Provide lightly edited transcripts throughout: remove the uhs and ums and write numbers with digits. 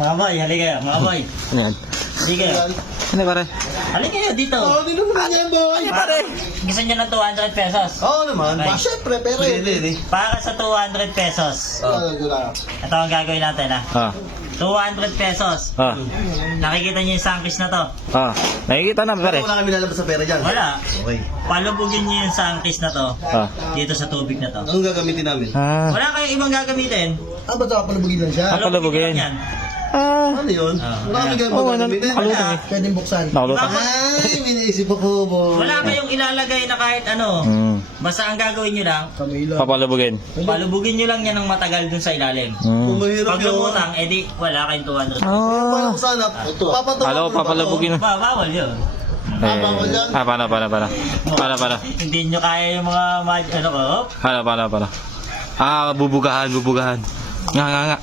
Mga boy, halika kayo. Mga boy. Ano yan? Halika kayo. Ano pare? Halika kayo dito. Oo, di naman yan, boy. Pare, gusto nyo ng 200 pesos? Oo naman. Ay. Siyempre, pero eh. Para sa 200 pesos. Ito ang gagawin natin ha. 200 pesos. Nakikita nyo yung sangkis na to? Nakikita na pare. Wala kami lalabas sa pera dyan. Wala. Okay. Palubugin nyo yung sangkis na to. Dito sa tubig na to. Anong gagamitin namin? Wala kayong ibang gagamitin. Ba't palabugin lang siya? Palubugin. Lang yan. Ano yun? Wala kami gagamitin. Nakalutang eh. Pwedeng buksan. Nakalutang. Ay, may naisip ako, boy. Wala kayong ilalagay na kahit ano. Basta ang gagawin nyo lang, Papalubugin. palubugin nyo lang yan ng matagal dun sa ilalim. Kung mahirap Pag yun. lumutang, edi wala kayong 200. Paano sana? Kala ko papalubugin. Bawal yun. Para. Hindi nyo kaya yung mga ano ko. Para. Bubugahan. Nga.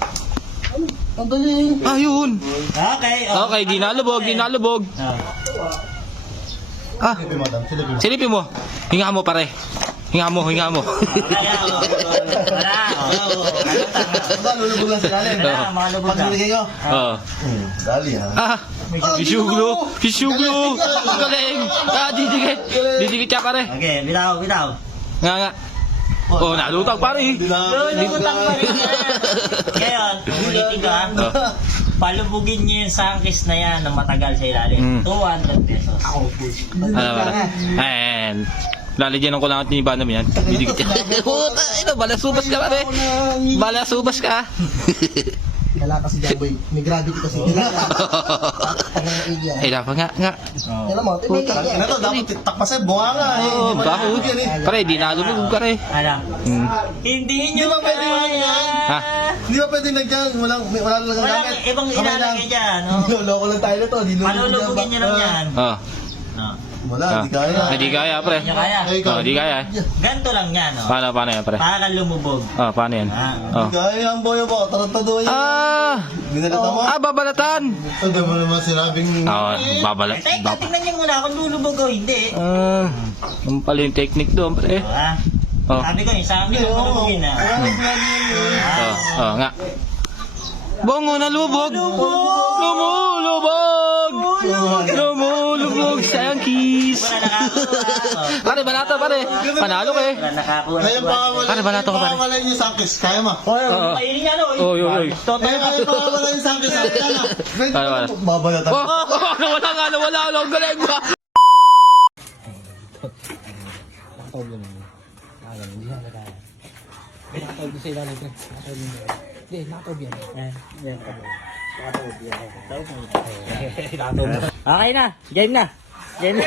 Ang galing. Ayun. Okay. Okay, di nalubog. Silipin mo. Hinga mo pare. Hinga mo. Wala. Lulubog lang sila. Wala, mga lubog Pag na. nilagay ko. Dali ha. Hisuglo. Galing. Didikit siya pare. Okay, bitaw. Nga. Nalutang pare. Lumutang pa rin yan. Ngayon, ulitin ko ha. Palubugin nyo yung sangkis na yan ng matagal sa ilalim. 200 pesos. And lalagyan ko lang at ni Banam yan. Didikit siya. Puta, balasubas ka pare. Balasubas ka. Kala kasi dyan, boy. May gravity kasi. Dapat nga. Alam mo, ano to, dapat takpasan, bunga nga. Bako. Pare, di nalubog pare. Ano? Hindi Hindi nyo ba pwede kaya. Ha? Hindi ba pwede nagdyan? Wala lang gamit. Ibang ilalagay dyan. Loko lang tayo na to. Palulubugin nyo lang yan. Wala, di kaya. Di kaya pre. Hindi nyo kaya. Di kaya. Ganto lang yan. Paano yan pre? Para lumubog. Paano yan? Di kaya ang boyo po. Tarantado yan. Binalata mo? Babalatan. Sabi mo naman sinabing... Babalat. Tingnan nyo muna kung lulubog o hindi. Yung pala yung technique doon pre. Sabi ko, isang hindi ko palubugin na. Nga. Bongo na lubog. Lumulubog sa angkis. Wala nakakuha. Pare, balato pare. Panalo ka eh. Wala nakakuha. Kaya Pare, balato ka pare. pakawala yung sangkis. Kaya mo? Mahiling yan o. Oy. Kaya pakawala yung sangkis. Wala. Babalatan. Nawala. Ang galing ba? Okay na. Game na. Game na.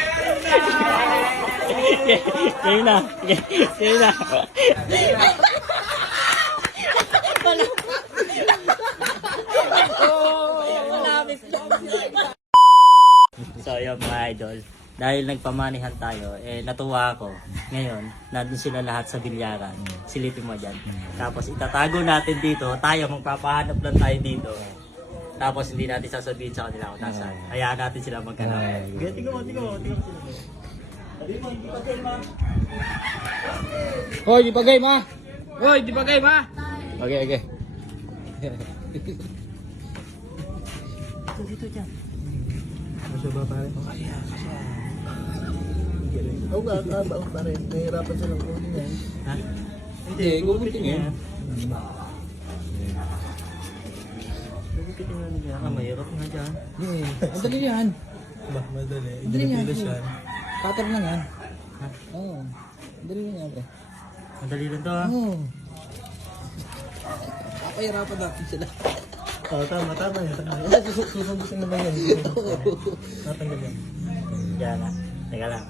So yun mga idol, dahil nagpamanihan tayo, natuwa ako. Ngayon, nandun sila lahat sa bilyaran. Silipin mo dyan. Tapos itatago natin dito, tayo magpapahanap lang tayo dito. Tapos hindi natin sasabihin sa kanila kung nasaan. Hayaan natin sila magkanap. Tingnan mo sila. Hoy, di pa game ha? Okay. Dito dyan. Oo nga, pare. Nahihirapan silang kunin yan. Ha? Hindi, gugutin yan. Gugupitin nga nila. Mahirap nga dyan. Madali yan. Madali. Madali yan. Cutter lang yan. Oo. Madali lang yan pre. Madali lang to ha. Oo. Papahirapan natin sila. Tama yan. Susubusin naman yan. Natanggal yan. Yan ha. Teka lang.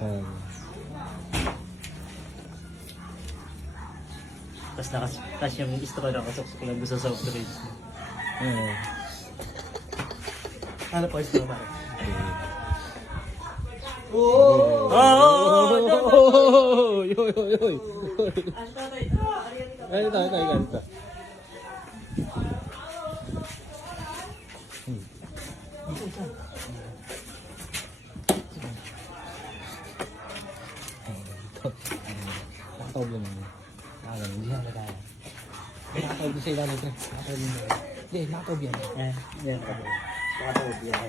Tapos yung straw na kasok lang gusto sa soft drinks. Ano pa yung pare? Yoy. Ganito. Nakatawag lang yun. Hindi na kaya. Nakatawag sa ilalim pre. Nakatawag lang. Hindi, nakatob yan. Yan. Nakatob yan.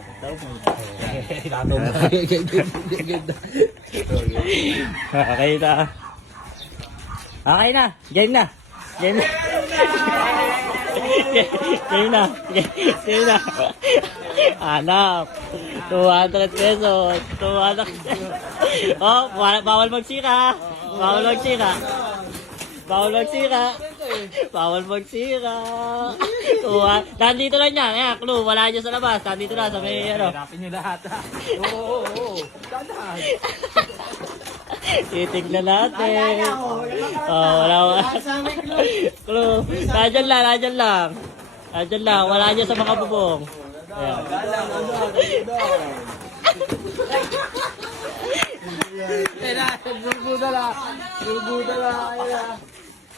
Okay na. Okay na. Game na. Game na. Game na. Game na. Hanap. 200 pesos. 200 pesos. Oh, bawal magsira. Bawal magsira. Bawal magsira. Bawal magsira. Nandito lang yan. Ayan, clue. Wala dyan sa labas. Nandito na sa may ano. Hirapin nyo lahat ha. Oo. Dadaan. Titignan natin. Oh, wala. Clue. Nandyan lang. Nandyan lang. Wala dyan sa mga bubong. Ayan. Gugudala.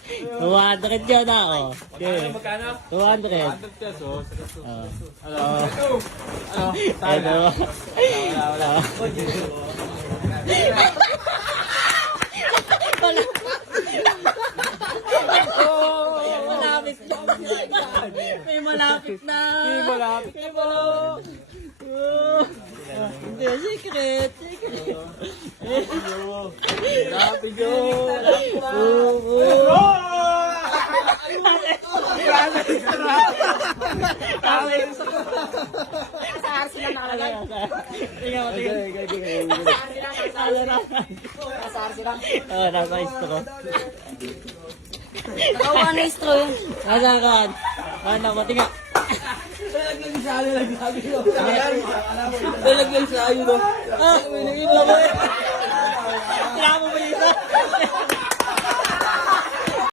200 yan na, oh. Okay. 200. pesos. Ano? Malapit na. May malapit na. Hindi, secret. Malapit Saan sila nakalagay? Saan sila? Oo, nasa istro. Nakawa na istro yun. Nasa kan? Ano, mati nga. Nalagyan sa ayun, no? Ah, may nangin mo ba? Kailangan mo ba yun?